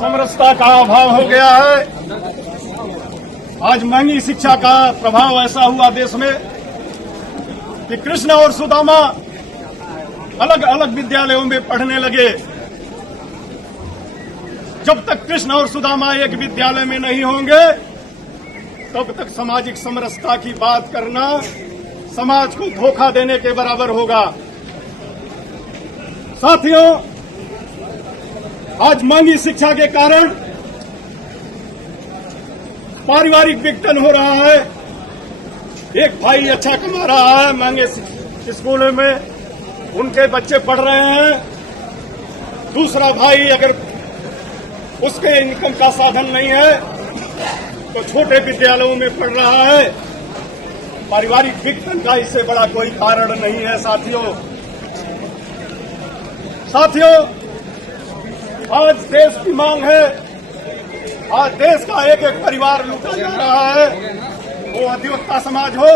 समरसता का अभाव हो गया है। आज महंगी शिक्षा का प्रभाव ऐसा हुआ देश में कि कृष्ण और सुदामा अलग अलग विद्यालयों में पढ़ने लगे। जब तक कृष्ण और सुदामा एक विद्यालय में नहीं होंगे तब तक सामाजिक समरसता की बात करना समाज को धोखा देने के बराबर होगा। साथियों, आज महंगी शिक्षा के कारण पारिवारिक विघटन हो रहा है। एक भाई अच्छा कमा रहा है, महंगे स्कूलों में उनके बच्चे पढ़ रहे हैं, दूसरा भाई अगर उसके इनकम का साधन नहीं है तो छोटे विद्यालयों में पढ़ रहा है। पारिवारिक विघटन का इससे बड़ा कोई कारण नहीं है। साथियों, आज देश की मांग है, आज देश का एक एक परिवार लूटा जा रहा है। वो अधिवक्ता समाज हो,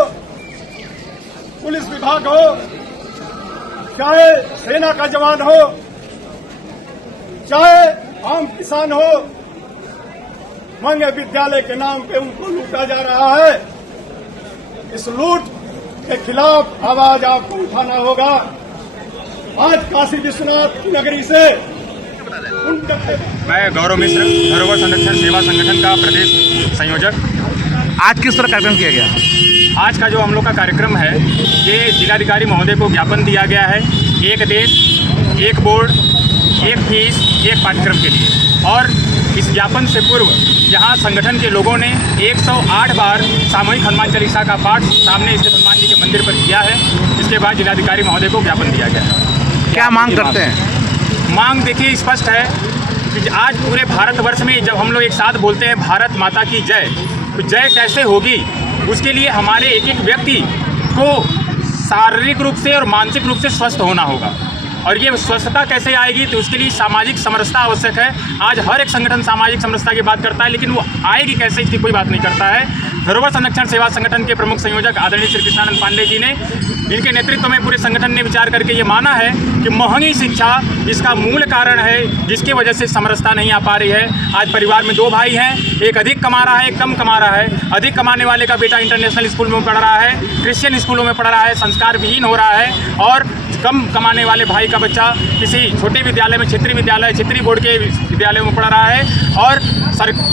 पुलिस विभाग हो, चाहे सेना का जवान हो, चाहे आम किसान हो, महंगे विद्यालय के नाम पे उनको लूटा जा रहा है। इस लूट के खिलाफ आवाज आपको उठाना होगा। आज काशी विश्वनाथ की नगरी से मैं गौरव मिश्र, धरोहर संरक्षण सेवा संगठन का प्रदेश संयोजक। आज किस तरह कार्यक्रम किया गया? आज का जो हम लोग का कार्यक्रम है, ये जिलाधिकारी महोदय को ज्ञापन दिया गया है, एक देश, एक बोर्ड, एक फीस, एक पाठ्यक्रम के लिए। और इस ज्ञापन से पूर्व यहाँ संगठन के लोगों ने 108 बार सामूहिक हनुमान चालीसा का पाठ सामने स्थित हनुमान जी के मंदिर पर किया है। इसके बाद जिलाधिकारी महोदय को ज्ञापन दिया गया है। क्या मांग करते हैं? मांग देखिए स्पष्ट है कि आज पूरे भारतवर्ष में जब हम लोग एक साथ बोलते हैं भारत माता की जय, तो जय कैसे होगी? उसके लिए हमारे एक एक व्यक्ति को शारीरिक रूप से और मानसिक रूप से स्वस्थ होना होगा। और ये स्वस्थता कैसे आएगी? तो उसके लिए सामाजिक समरसता आवश्यक है। आज हर एक संगठन सामाजिक समरसता की बात करता है, लेकिन वो आएगी कैसे इसकी कोई बात नहीं करता है। धरोहर संरक्षण सेवा संगठन के प्रमुख संयोजक आदरणीय श्री कृष्णानंद पांडे जी ने, इनके नेतृत्व में पूरे संगठन ने विचार करके ये माना है कि महंगी शिक्षा इसका मूल कारण है, जिसकी वजह से समरसता नहीं आ पा रही है। आज परिवार में दो भाई हैं, एक अधिक कमा रहा है, एक कम कमा रहा है। अधिक कमाने वाले का बेटा इंटरनेशनल स्कूल में पढ़ रहा है, क्रिश्चियन स्कूलों में पढ़ रहा है, संस्कार विहीन हो रहा है। और कम कमाने वाले भाई का बच्चा किसी छोटे विद्यालय में, क्षेत्रीय बोर्ड के विद्यालयों में पढ़ रहा है और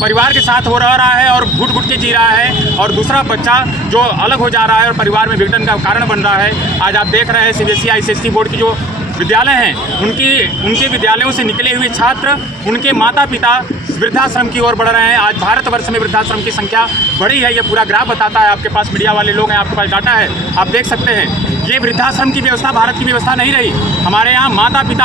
परिवार के साथ हो रहा है और घुट घुट के जी रहा है। और दूसरा बच्चा जो अलग हो जा रहा है और परिवार में विघटन का कारण बन रहा है। आज आप देख रहे हैं सीबीएसई आईसीएसई बोर्ड की जो विद्यालय हैं, उनके विद्यालयों से निकले हुए छात्र, उनके माता पिता वृद्धाश्रम की ओर बढ़ रहे हैं। आज भारतवर्ष में वृद्धाश्रम की संख्या बढ़ी है, ये पूरा ग्राफ बताता है। आपके पास मीडिया वाले लोग हैं, आपके पास डाटा है, आप देख सकते हैं। ये वृद्धाश्रम की व्यवस्था भारत की व्यवस्था नहीं रही। हमारे यहाँ माता पिता,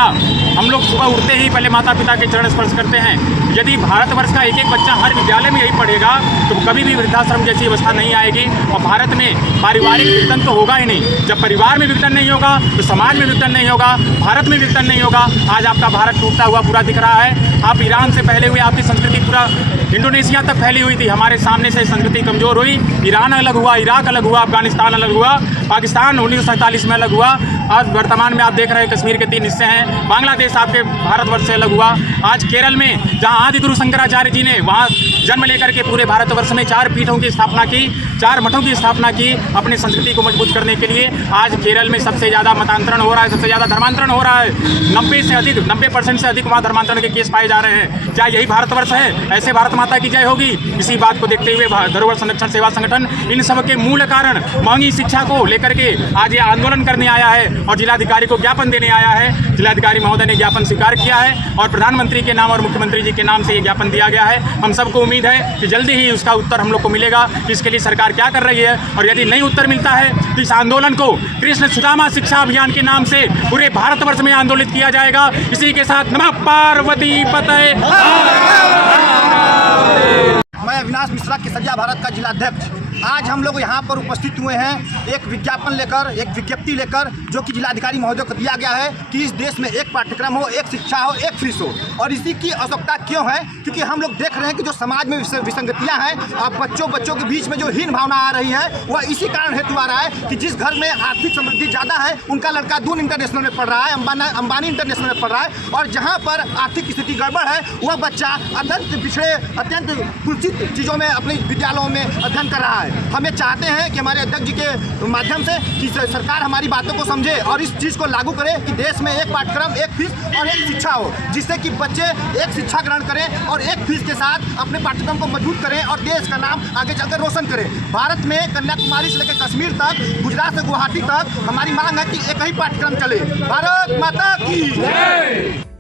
हम लोग सुबह उठते ही पहले माता पिता के चरण स्पर्श करते हैं। यदि भारतवर्ष का एक एक बच्चा हर विद्यालय में यही पढ़ेगा तो कभी भी वृद्धाश्रम जैसी व्यवस्था नहीं आएगी। और भारत में पारिवारिक विघटन तो होगा ही नहीं। जब परिवार में विघटन नहीं होगा तो समाज में विघटन नहीं होगा, भारत में विघटन नहीं होगा। आज आपका भारत टूटता हुआ पूरा दिख रहा है। आप ईरान से पहले हुए, आपकी संस्कृति पूरा इंडोनेशिया तक फैली हुई थी। हमारे सामने से संस्कृति कमजोर हुई। ईरान अलग हुआ, इराक अलग हुआ, अफगानिस्तान अलग हुआ, पाकिस्तान 1947 में अलग हुआ। आज वर्तमान में आप देख रहे हैं कश्मीर के 3 हिस्से हैं। बांग्लादेश आपके भारतवर्ष से अलग हुआ। आज केरल में जहां आदि गुरु शंकराचार्य जी ने वहां जन्म लेकर के पूरे भारतवर्ष में 4 पीठों की स्थापना की, 4 मठों की स्थापना की अपनी संस्कृति को मजबूत करने के लिए। आज केरल में सबसे ज़्यादा मतांतरण हो रहा है, सबसे ज़्यादा धर्मांतरण हो रहा है। 90% से अधिक वहाँ धर्मांतरण के केस पाए जा रहे हैं। क्या यही भारतवर्ष है? ऐसे भारत माता की जय होगी? इसी बात को देखते हुए धरोहर संरक्षण सेवा संगठन इन सब के मूल कारण महंगी शिक्षा को लेकर के आज ये आंदोलन करने आया है और जिलाधिकारी को ज्ञापन देने आया है। जिलाधिकारी महोदय ने ज्ञापन स्वीकार किया है और प्रधानमंत्री के नाम और मुख्यमंत्री जी के नाम से ये ज्ञापन दिया गया है। हम सबको उम्मीद है कि जल्दी ही उसका उत्तर हम लोग को मिलेगा, इसके लिए सरकार क्या कर रही है। और यदि नहीं उत्तर मिलता है तो इस आंदोलन को कृष्ण सुदामा शिक्षा अभियान के नाम से पूरे भारतवर्ष में आंदोलित किया जाएगा। इसी के साथ नमः पार्वती पतये। मैं अविनाश मिश्रा केसरिया भारत का जिलाध्यक्ष आज हम लोग यहाँ पर उपस्थित हुए हैं एक विज्ञापन लेकर, एक विज्ञप्ति लेकर, जो कि जिलाधिकारी महोदय को दिया गया है कि इस देश में एक पाठ्यक्रम हो, एक शिक्षा हो, एक फीस हो। और इसी की आवश्यकता क्यों है? क्योंकि हम लोग देख रहे हैं कि जो समाज में विसंगतियाँ हैं और बच्चों के बीच में जो हीन भावना आ रही है, वह इसी कारण हेतु आ रहा है कि जिस घर में आर्थिक समृद्धि ज़्यादा है उनका लड़का दून इंटरनेशनल में पढ़ रहा है, अंबानी इंटरनेशनल में पढ़ रहा है, और जहाँ पर आर्थिक स्थिति गड़बड़ है वह बच्चा अत्यंत पिछड़े, अत्यंत कुचित चीज़ों में अपने विद्यालयों में अध्ययन कर रहा है। हमें चाहते हैं कि हमारे अध्यक्ष जी के माध्यम से कि सरकार हमारी बातों को समझे और इस चीज़ को लागू करे कि देश में एक पाठ्यक्रम, एक फीस और एक शिक्षा हो, जिससे कि बच्चे एक शिक्षा ग्रहण करें और एक फीस के साथ अपने पाठ्यक्रम को मजबूत करें और देश का नाम आगे चलकर रोशन करें। भारत में कन्याकुमारी से लेकर कश्मीर तक, गुजरात से गुवाहाटी तक हमारी मांग है कि एक ही पाठ्यक्रम चले। भारत माता की जय।